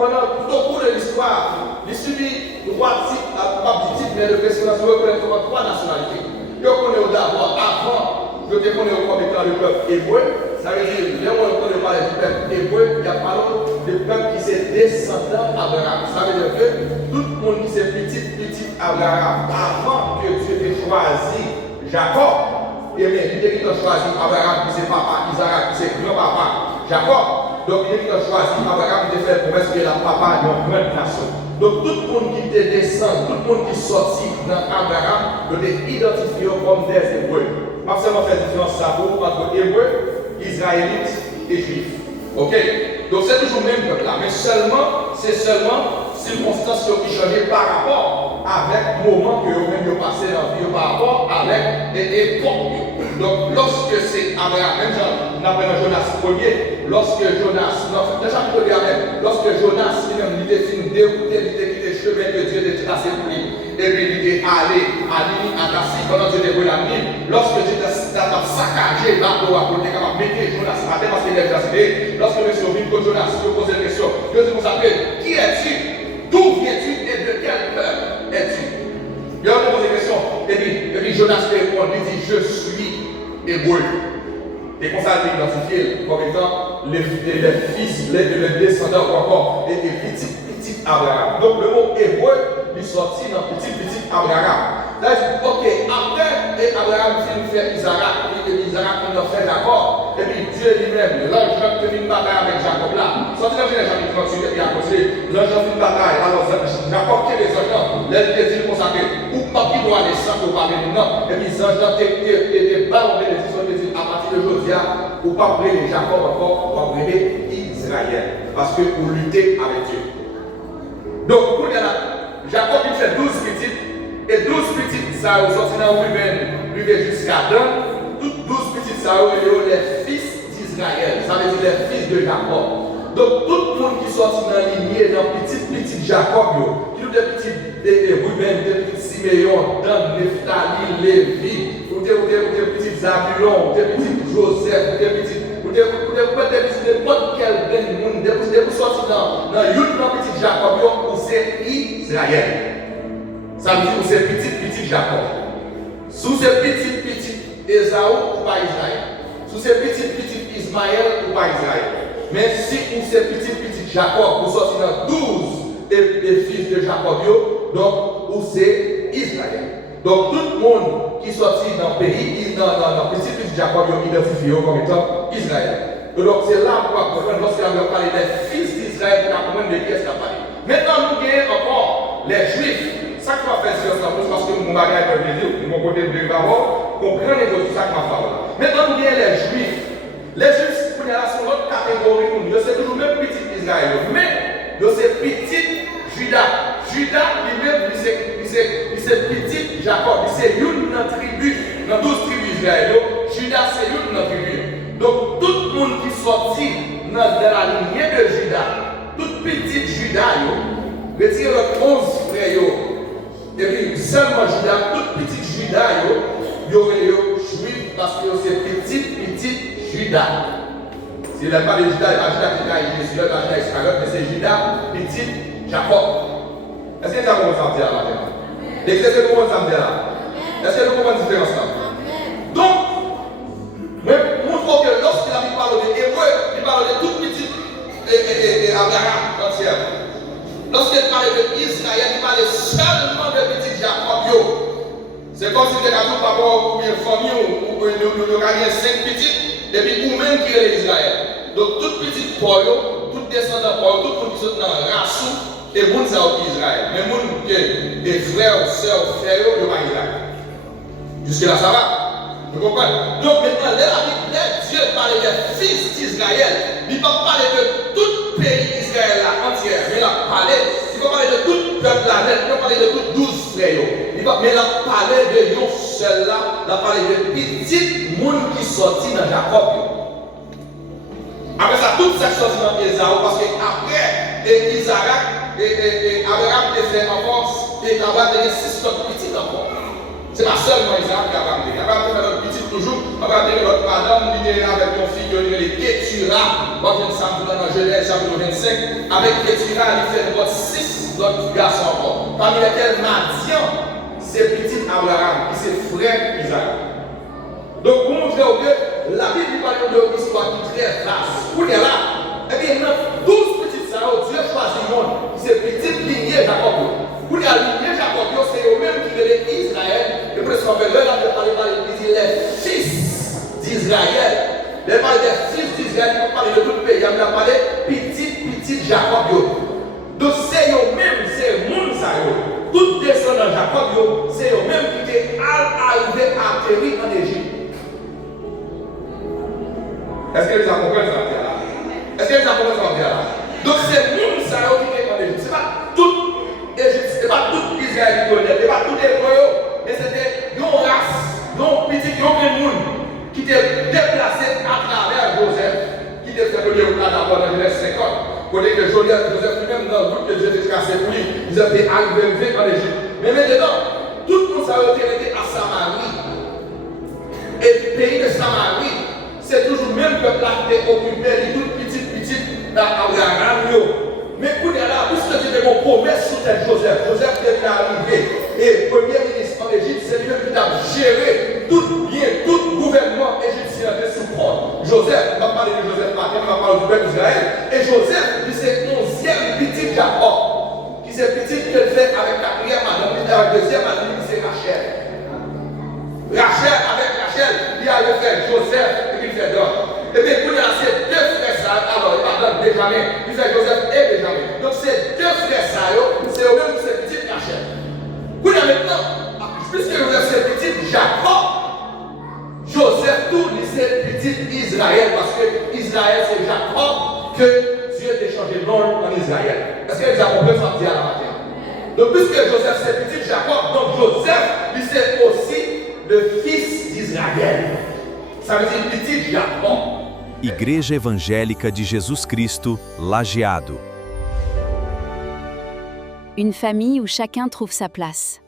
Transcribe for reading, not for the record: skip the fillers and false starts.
pendant tout au cours de l'histoire, il subit trois types, mais le président reconnaît comme trois nationalités. Il connaît d'abord avant, je te connais comme étant le peuple hébreu. Ça veut dire, là où on connaît parler du peuple hébreu, il y a pas du peuple qui s'est descendant d'Abraham. Ça veut dire que tout le monde qui s'est petit Abraham, avant que Dieu ait choisi Jacob, et bien, il a choisi Abraham qui c'est papa, Isaac qui c'est grand-papa, Jacob. Donc, il a choisi Abraham qui a fait la promesse qu'il est le papa d'une grande nation. Donc, tout le monde qui était descend, tout le monde qui sortit dans Abraham, doit être identifié comme des Hébreux. Pas seulement faire différence entre Hébreux, Israélites et Juifs. Ok? Donc, c'est toujours le même peuple là, mais c'est seulement circonstances qui changent par rapport avec le moment que vous-même passé dans la vie, par rapport avec les époques. Donc, lorsque c'est Abraham, même dans Jonas 1er, lorsque Jonas, lorsque Jonas, il était dégoûté, il était quitté le chemin que Dieu était tracé pour lui, et puis il était allé à Nini, à Tassi, pendant Dieu était la Nini, lorsque Dieu était saccagé l'eau à côté, capable de mettre Jonas à terre parce qu'il est déjà lorsque M. Vin contre Jonas, il pose la question, Dieu vous appelle, qui es-tu? D'où viens-tu et de quel peuple es-tu? Il a posé la question, et puis Jonas répond, il dit, je suis hébreu. Et comme ça, il identifié comme étant les fils, les descendants ou encore les petits Abraham. Donc le mot hébreu, il sortit dans petit Abraham. Là, il dit, ok, après, Abraham finit de faire Isaac, et Isaac il a fait d'accord. Et puis Dieu lui-même, l'ange qui fait une bataille avec Jacob là. Sorti dans le chapitre 38, et puis à côté, l'ange fait une bataille. Alors Jacob qui est les anges, les désirs consacrés, ou pas qui doit aller sans qu'on parle maintenant. Et puis les anges étaient bas, on les dit à partir de aujourd'hui, ou pas brûler Jacob encore, ou pas brûler Israël. Parce que vous luttez avec Dieu. Donc, pour Jacob il fait 12 petites, et 12 petites, ça a sorti dans Ruben, jusqu'à Dan. Toutes 12 petites, ça a les fils d'Israël, ça veut dire les fils de Jacob. Donc, tout le monde qui sortit dans la lignée, dans petit Jacob, qui ont des petits Ruben, des petits Siméon, Dan, Nephtali, Lévi, ou des petits Zabulon, des petits Joseph, des petits. Vous devez n'importe quel ben monde, vous sortir dans le petit Jacob, ou c'est Israël. Ça veut dire que c'est petit Jacob. Sous ces petits Esaü ou pas Israël. Sous ces petits Ismaël ou pas Israël. Mais si vous c'est petit Jacob, vous sortez dans 12 des fils de Jacob, donc vous c'est Israël. Donc tout le monde qui sortit dans le pays, dans le petit Jacob, est identifié comme étant Israël. Donc c'est là pour comprendre, lorsqu'il a parlé des fils d'Israël, pour comprendre de qui est-ce qu'il a parlé. Maintenant, nous gagnons encore les Juifs. Ça qui va faire sur ça, parce que mon bagage est plaisir, de mon côté de l'État, comprendre les ça qui va faire là. Maintenant, nous gagnons les Juifs. Les Juifs, pour la sont l'autre catégorie, c'est toujours même petit Israël, mais c'est petit Judas. Judas lui-même, c'est petit Jacob, c'est une tribu, dans 12 tribus Israël. Judas, c'est une tribu. Donc, tout le monde qui sortit dans la lignée de Judas, toute petite Judas, retire le 11 frères, et puis seulement Judas, toute petite Judas, il y aurait juif parce que c'est petit Judas. Si il n'a pas de Judas, il n'y a pas Judas qui est Jésus, il n'y a pas Judas Iscariot, mais c'est Judas, petit Jacob. Est-ce que ça commence à dire là maintenant? Est-ce que vous commencez à dire là? Est-ce que vous comprenez la différence là? Donc, montre que lorsqu'il a parlé de Hébreu, il parle de tout petit Abraham entière. Lorsqu'il parlait d'Israël, il parlait seulement de petit Jacob. C'est comme si tu avais un papa ou une famille ou nous gagnons 5 petites, et puis ou même qui est Israël. Donc, toute petite Paul, tout descendant Paul, tout le monde qui sont dans la race, et le monde c'est Israël. Mais le monde qui est des frères, sœurs, frères, il n'y a pas Israël. Jusque-là, ça va? Vous comprenez? Donc, maintenant, Dieu parlait des fils d'Israël. Il ne va pas parler de tout le pays d'Israël entière, mais il a parlé, il va parler de tout le peuple là, il va parler de tout 12 frères. Mais il a parlé de yon seul là, il a parlé de petits monde qui sortit dans Jacob. Après ça, tout ça sorti dans Esaü, parce qu'après, Isaac et Abraham a fait encore, et Abraham a 6 petits encore. C'est pas seulement Isaac qui a ramené. Il a ramené notre petit toujours, on va dire notre madame, qui est avec mon fils, qui est Kétura, on va dans Genèse chapitre 25, avec Kétura, il fait votre 6 d'autres garçons encore. Parmi lesquels Madian, c'est petit Abraham, qui c'est frère Isaac. Donc, pour montrer que la Bible parle de l'histoire qui est très vaste. Où est là? Eh bien, il y a 12 petites sœurs, Dieu choisit le monde, qui c'est petite lignée Jacob. Où est la lignée Jacob, c'est eux-mêmes qui venaient Israël. Et presque on fait là, on parle les fils d'Israël. On parle des fils d'Israël, on parle de tout le pays. On a parlé petit Jacob. Donc, c'est eux-mêmes, c'est le monde, ça. Tout descendant de Jacob, c'est eux-mêmes qui étaient arrivés à atterrir en Égypte. Est-ce que vous avez compris ce qu'on dit là? Est-ce que vous avez compris ce qu'on dit là? Donc, c'est le monde, ça, qui est en Égypte. Ce n'est pas tout Égypte, ce n'est pas tout Israël qui est ce n'est pas tout Hébreu, mais c'était une race, une petite, une monde qui était déplacé à travers Joseph, qui était fait venir d'abord dans Genèse 50. Côté que Joseph lui-même, dans le doute que Dieu était tracé pour lui, ils étaient arrivés en Égypte. Mais maintenant, tout le monde s'est à Samarie. Et le pays de Samarie, c'est toujours le même peuple là qui est occupé, les toutes petites, dans Abraham. Mais pour les là, puisque c'était mon promesse sous tel Joseph, Joseph qui est arrivé, et premier ministre en Égypte, c'est lui qui a géré tout bien, tout gouvernement égyptien de sous compte. Joseph, on va parler de Joseph matin, on va parler du peuple d'Israël. Et Joseph, lui, c'est 11e petit Jacob, qui c'est petit qu'il fait avec la première madame, puis avec la deuxième madame, qui c'est Rachel. Rachel, avec Rachel, il a fait Joseph et il fait d'autres. Et bien, pour y a ces deux frères, alors, il va donner Benjamin, il fait Joseph et Benjamin. Donc, ces deux frères, c'est eux-mêmes qui sont petites Rachel. Pour y a maintenant, puisque Joseph c'est petit Jacob, Joseph tourne c'est petit Israël, parce que Israël c'est Jacob que Dieu a changé de nom en Israël. Est-ce que les gens comprennent ça à la matin? Donc, puisque Joseph c'est petit Jacob, donc Joseph, lui c'est aussi le fils d'Israël. Ça veut dire petit Jacob. Igreja Evangélica de Jesus Cristo, Lajeado. Une famille où chacun trouve sa place.